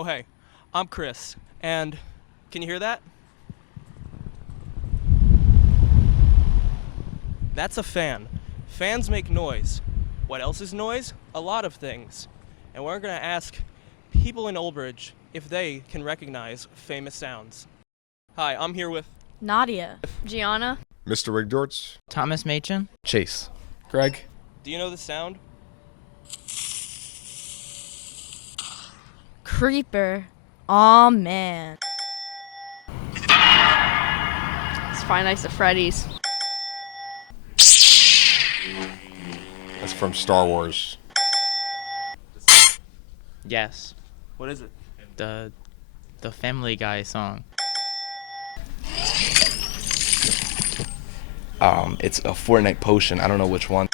Oh, hey, I'm Chris, and can you hear that? That's a fan. Fans make noise. What else is noise? A lot of things. And we're going to ask people in Old Bridge if they can recognize famous sounds. Hi, I'm here with Nadia. Gianna. Mr. Rigdorts. Thomas Machin. Chase. Greg. Do you know the sound? Creeper. Aw, man. It's Five Nights at Freddy's. That's from Star Wars. Yes. What is it? The Family Guy song. It's a Fortnite potion. I don't know which one.